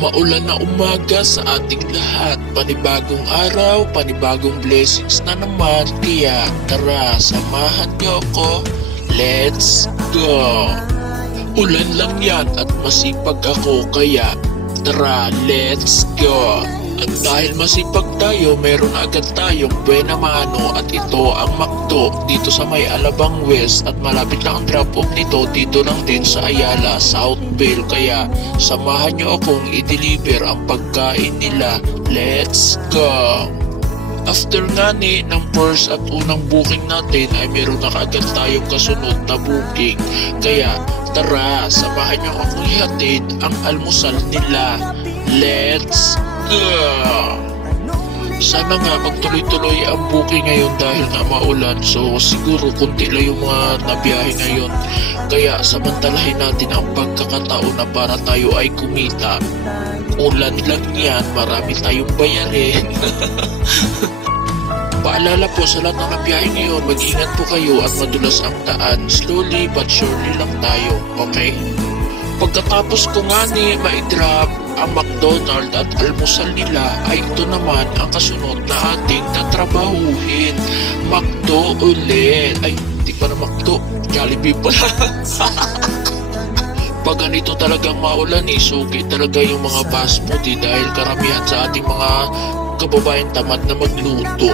Maulan na umaga sa ating lahat. Panibagong araw, panibagong blessings na naman. Kaya tara, samahan niyo ako. Let's go! Ulan lang yan at masipag ako, kaya tara, let's go! At dahil masipag tayo, meron agad tayong buena mano at ito ang McDo dito sa may Alabang West at malapit lang ang drop-off nito dito lang din sa Ayala, Southville. Kaya samahan nyo akong i-deliver ang pagkain nila. Let's go! After nga ng first at unang booking natin ay meron na kaagad tayong kasunod na booking. Kaya tara, samahan nyo akong ihatid ang almusal nila. Let's go! Sana nga magtuloy-tuloy ang booking ngayon dahil nga maulan. So siguro kunti lang yung mga nabiyahe ngayon. Kaya samantalahin natin ang pagkakataon na para tayo ay kumita. Ulan lang yan, marami tayong bayarin. Paalala po sa lahat ng nabiyahe ngayon, mag-ingat po kayo at madulas ang daan. Slowly but surely lang tayo, okay? Pagkatapos ko nga ma-drop ang McDonald's at almusal nila ay ito naman ang kasunod na ating tatrabahuhin. McDo ulit. Ay, hindi pa na McDo. Jollibee pala. Pag ganito talagang maulan suki talaga yung mga fast food dahil karamihan sa ating mga kababayan tamad na magluto.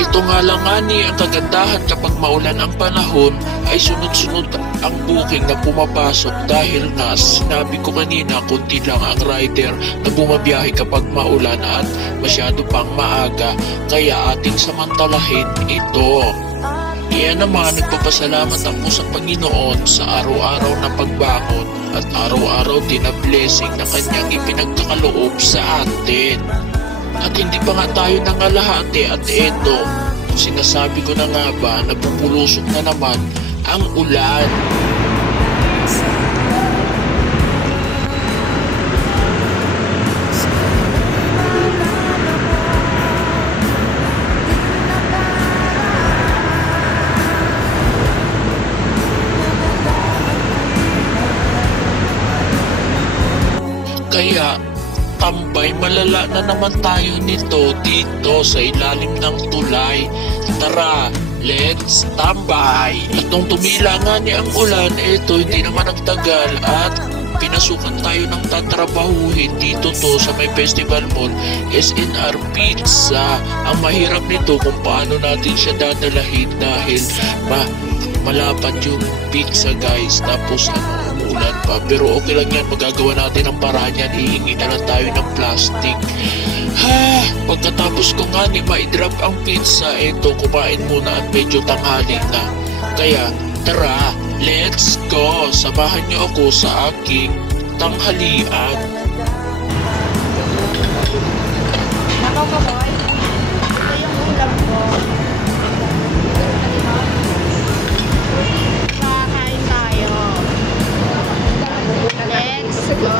Ito nga lang ang kagandahan kapag maulan ang panahon ay sunod-sunod ang booking na pumapasok dahil nga sinabi ko kanina kunti lang ang rider na bumabiyahe kapag maulan at masyado pang maaga, kaya ating samantalahin ito. Kaya naman nagpapasalamat ako sa Panginoon sa araw-araw na pagbangon at araw-araw din na blessing na kanyang ipinagkakaloob sa atin. At hindi pa nga tayo nangalahati at eto, sinasabi ko na nga ba, napupulusok na naman ang ulan. Kaya tambay, malala na naman tayo nito dito sa ilalim ng tulay. Tara, let's tambay! Itong tumila nga ang ulan, ito hindi naman nagtagal at pinasukan tayo ng tatrabahuhin dito sa may Festival Mall, SNR Pizza. Ang mahirap nito kung paano natin siya dadalahin dahil malapad yung pizza guys, tapos umuulan pa. Pero okay lang yan, magagawa natin ang paraan yan, hihingi na lang tayo ng plastic. Pagkatapos ko nga ma-drop ang pizza, eto kumain muna at medyo tanghali na. Kaya tara, let's go! Samahan niyo ako sa aking tanghalian. Nakaw ka boy, ito yung ulam ko. Kakain tayo. Let's go!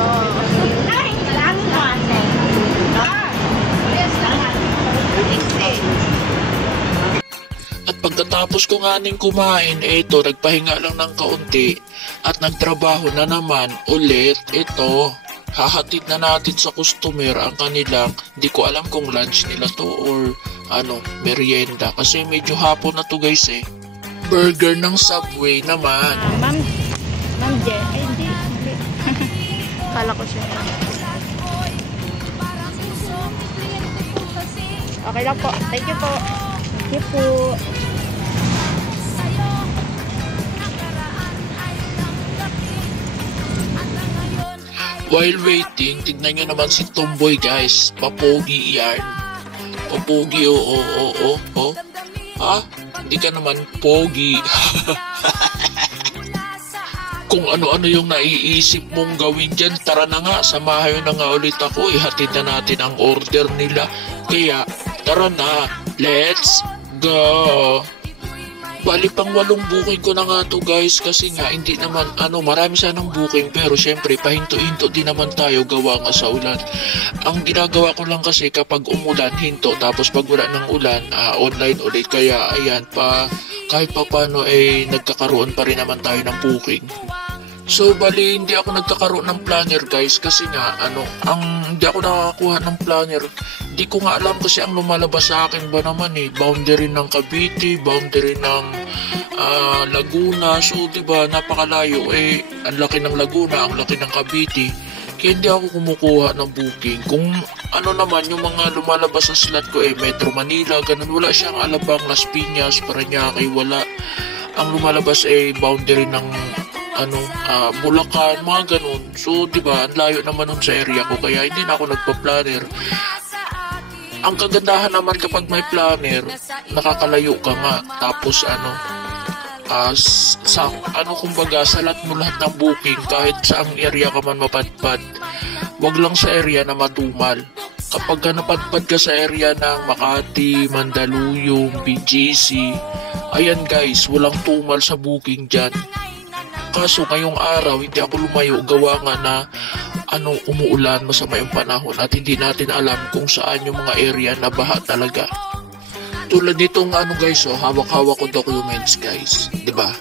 At pagkatapos ko nga kumain, eto, nagpahinga lang ng kaunti at nagtrabaho na naman ulit. Ito, hahatid na natin sa customer ang kanilang, di ko alam kung lunch nila to or merienda kasi medyo hapon na to guys Burger ng Subway naman. Ma'am Je, hindi. Kala ko siya. Okay lang po. Thank you po. Thank you po. While waiting, tignan nyo naman si Tomboy guys. Papogi yan. Papogi, oo. Hindi ka naman pogi. Kung ano-ano yung naiisip mong gawin dyan, tara na nga, samahan na nga ulit ako. Ihatid na natin ang order nila. Kaya, tara na, let's go! Bali pang 8 booking ko na nga to guys kasi nga hindi naman marami sanang booking pero syempre pahinto-hinto din naman tayo gawa nga sa ulan. Ang ginagawa ko lang kasi kapag umulan hinto tapos pag wala ng ulan online ulit, kaya ayan kahit pa paano nagkakaroon pa rin naman tayo ng booking. So bali hindi ako nagkakaroon ng planner guys kasi nga hindi ako nakakakuha ng planner. Hindi ko nga alam kasi ang lumalabas sa akin ba naman boundary ng Cavite, boundary ng Laguna. So diba napakalayo ang laki ng Laguna, ang laki ng Cavite. Kaya hindi ako kumukuha ng booking. Kung naman yung mga lumalabas sa slot ko Metro Manila, ganun, wala siyang Alabang, Las Piñas, Parañaque, wala. Ang lumalabas boundary ng Bulacan, mga ganun. So, diba, ang layo naman nun sa area ko, kaya hindi na ako nagpa-planner. Ang kagandahan naman kapag may planner, nakakalayo ka nga. Tapos, kumbaga, salat mo lahat ng booking, kahit saang area ka man mapadpad. Wag lang sa area na matumal. Kapag napadpad ka sa area ng Makati, Mandaluyong, BGC, ayan guys, walang tumal sa booking dyan. Kaso ngayong araw, hindi ako lumayo, gawa nga na umuulan, masama yung panahon at hindi natin alam kung saan yung mga area na baha talaga. Tulad nitong guys, hawak-hawak ko documents guys, 'di ba?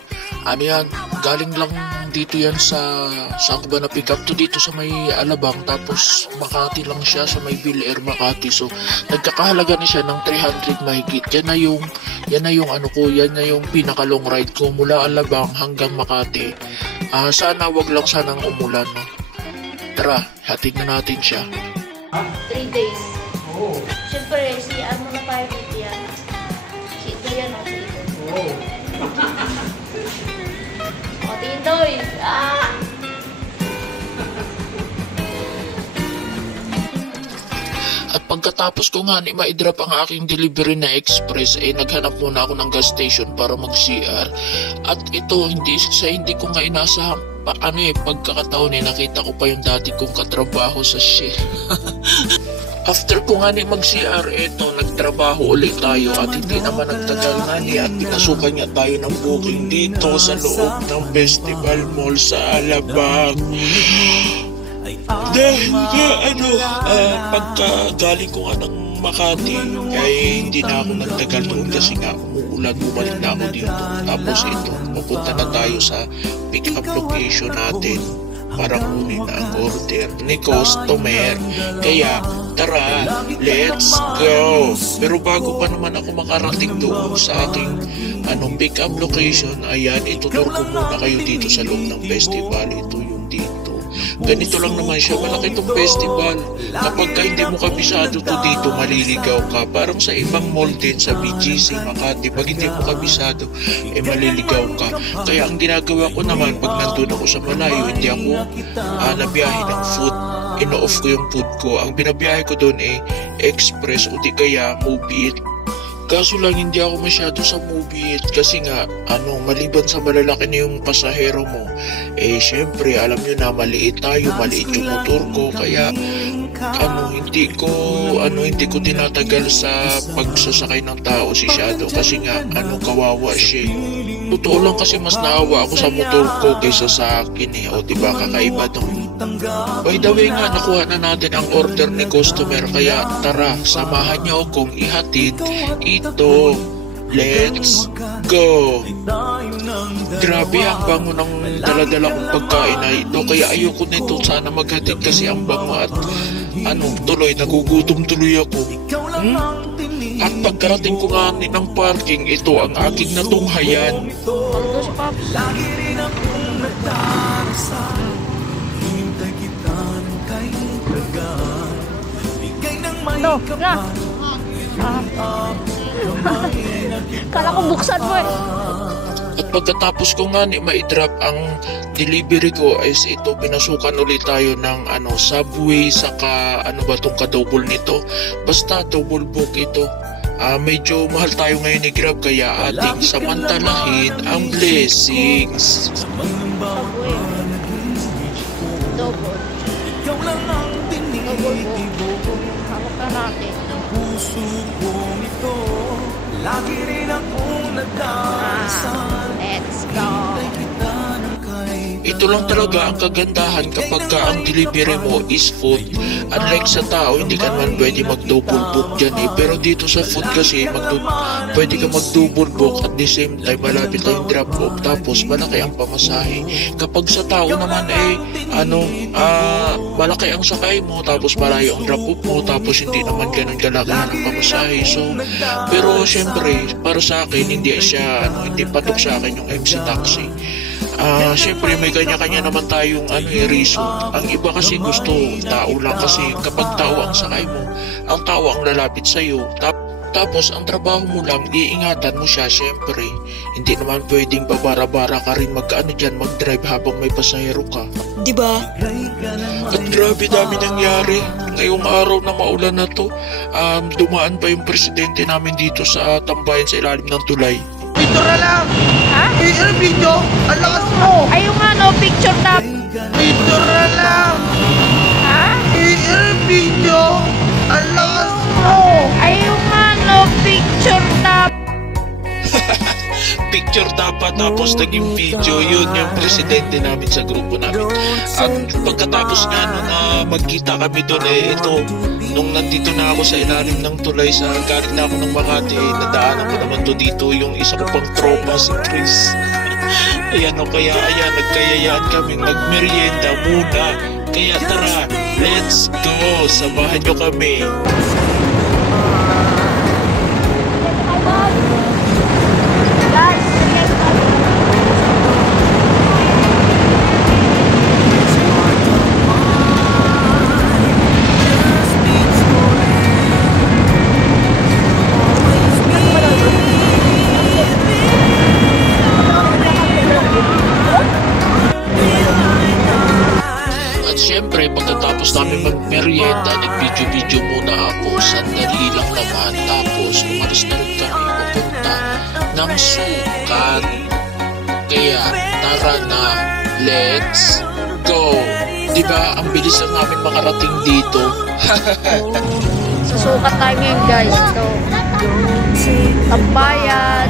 Yan, galing lang dito yan saan ko ba na pick up to dito sa may Alabang, tapos Makati lang siya sa may Bill Air Makati. So nagkakahalaga na siya ng 300 mahigit. Yan na yung pinaka long ride ko mula Alabang hanggang Makati. Sana wag lang sanang umulan, no? Tara, hatid na natin siya. 3 days. Siyempre, mo na pilot yan. Si Dayan o dito. O, Tindoy! At pagkatapos ko nga ma-drop ang aking delivery na express, naghanap muna ako ng gas station para mag-CR. At ito, hindi ko nga inasahang pagkakataon nakita ko pa yung dati kong katrabaho sa Shell. After ko nga mag-CR, nagtrabaho ulit tayo at hindi naman nagtagal nga at pinasukan niya tayo ng booking dito sa loob ng Festival Mall sa Alabang. Dahil pagka galing ko nga ng Makati, hindi na ako nagtagal doon kasi nga umuulan, bumalik na ako dito. Tapos papunta na tayo sa pick-up location natin para kunin na ang order ni customer. Kaya tara, let's go! Pero bago pa naman ako makarating doon sa aking pick-up location, ayan, itutur ko muna kayo dito sa loob ng festival. Ito yung dito. Ganito lang naman siya, malaki itong festival. Kapag hindi mo kabisado to dito, maliligaw ka. Parang sa ibang mall din, sa BGC, Makati, pag hindi mo kabisado, maliligaw ka. Kaya ang ginagawa ko naman, pag nandun ako sa malayo, hindi ako nabiyahe ng food. Ino-off ko yung food ko. Ang binabiyahe ko doon express o di kaya movie it. Kaso lang hindi ako masyado sa movie it kasi nga maliban sa malalaki na yung pasahero mo, syempre alam nyo na maliit tayo, maliit yung motor ko, kaya hindi ko tinatagal sa pagsasakay ng tao si Shadow kasi nga kawawa siya. Totoo lang kasi mas naawa ako sa motor ko kaysa sa akin o diba, kakaiba dong. By the way nga, nakuha na natin ang order ni customer, kaya tara, samahan niyo akong ihatid ito. Let's go! Grabe ang bango ng daladala kong pagkain na ito, kaya ayoko nito sana maghatid kasi ang bango at tuloy, nagugutom tuloy ako. At pagkarating ko nga ng parking, ito ang aking natunghayan. Lagi rin akong nagdarasal, hintay kita ng kaibigan, bigay ng may kapal. Kala ko buksan mo At pagkatapos ko nga ma-drop ang delivery ko ito, pinasukan ulit tayo ng Subway, saka tong ka-double nito. Basta double book ito. Medyo mahal tayo ngayon ni Grab, kaya ating samantalahin ang blessings. Double book. Hawak na natin. Puso kong ito, lagi rin akong nagdarasal. Let's go. Ito lang talaga ang kagandahan kapag ang delivery mo is food. Unlike sa tao, hindi ka naman pwede mag-double book dyan eh. Pero dito sa food kasi, pwede ka mag-double book at the same time malapit tayong drop off tapos malaki ang pamasahe. Kapag sa tao naman malaki ang sakay mo tapos malayo ang drop off mo tapos hindi naman ganun kalaki ang pamasahe. So, pero syempre, para sa akin, hindi patok sa akin yung MC Taxi. Siyempre may kanya-kanya naman tayong reason. Ang iba kasi gusto tao lang kasi kapag tao ang sakay mo, ang tao ang lalapit sa'yo. Tapos ang trabaho mo lang, iingatan mo siya siyempre. Hindi naman pwedeng babara-bara ka rin mag-drive habang may pasahero ka. Diba? At grabe dami nangyari. Ngayong araw na maulan na to, dumaan pa yung presidente namin dito sa tambayan sa ilalim ng tulay. Picture na lang! Ha? Video! Ang lakas mo! Ayun nga no, picture na. Picture na lang! Ha? Video! Ang lakas mo! Ayun nga no, picture na. Picture dapat tapos naging video. Yun yung presidente namin sa grupo namin. At pagkatapos nga magkita kami doon ito, nung nandito na ako sa ilalim ng tulay galing na ako ng Makati, nadaanan ko naman to dito yung isa ko pang tropa si Chris. Nagkayayaan kami magmerienda muna. Kaya tara, let's go! Samahan nyo kami. Siyempre, pagkatapos namin magmerienda, nag-video muna ako. Sandali lang naman. Tapos, umalis na rin kami papunta ng sukat. Kaya, tara na. Let's go! Diba, ang bilis lang namin makarating dito. Sa sukat tayo ngayon guys. Ito. Tambayan.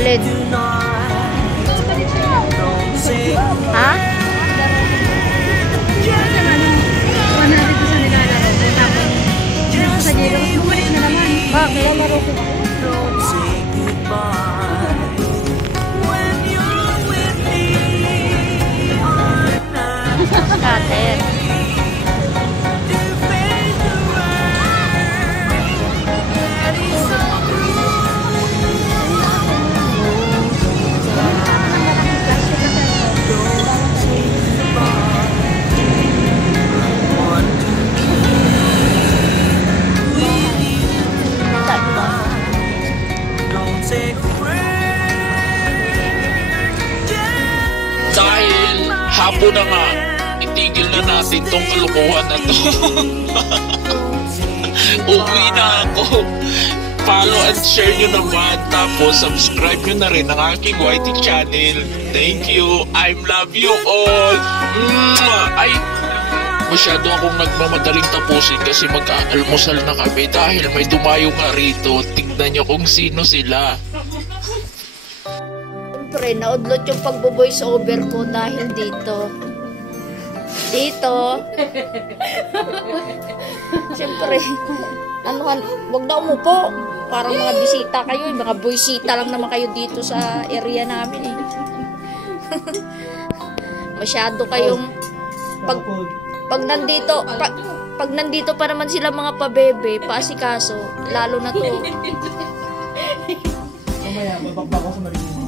Alin? Ha? Bakit? Scatter. Dahil hapon na nga, itigil na natin tong kalukuhan na to. Uwi na ako. Follow and share nyo naman. Tapos subscribe nyo na rin ang aking YT channel. Thank you. I love you all. Ay, masyado akong nagmamadaling tapusin kasi mag-aalmusal na kami dahil may dumayo nga rito. Tignan nyo kung sino sila. Siyempre, naudlot yung pagbo-voice over ko dahil dito. Siyempre, wag na umupo. Parang mga bisita kayo, mga boysita lang naman kayo dito sa area namin eh. Masyado kayong pag nandito pa naman sila mga pabebe, paasikaso, lalo na to. Mamaya, babakbak ko sa Marikina.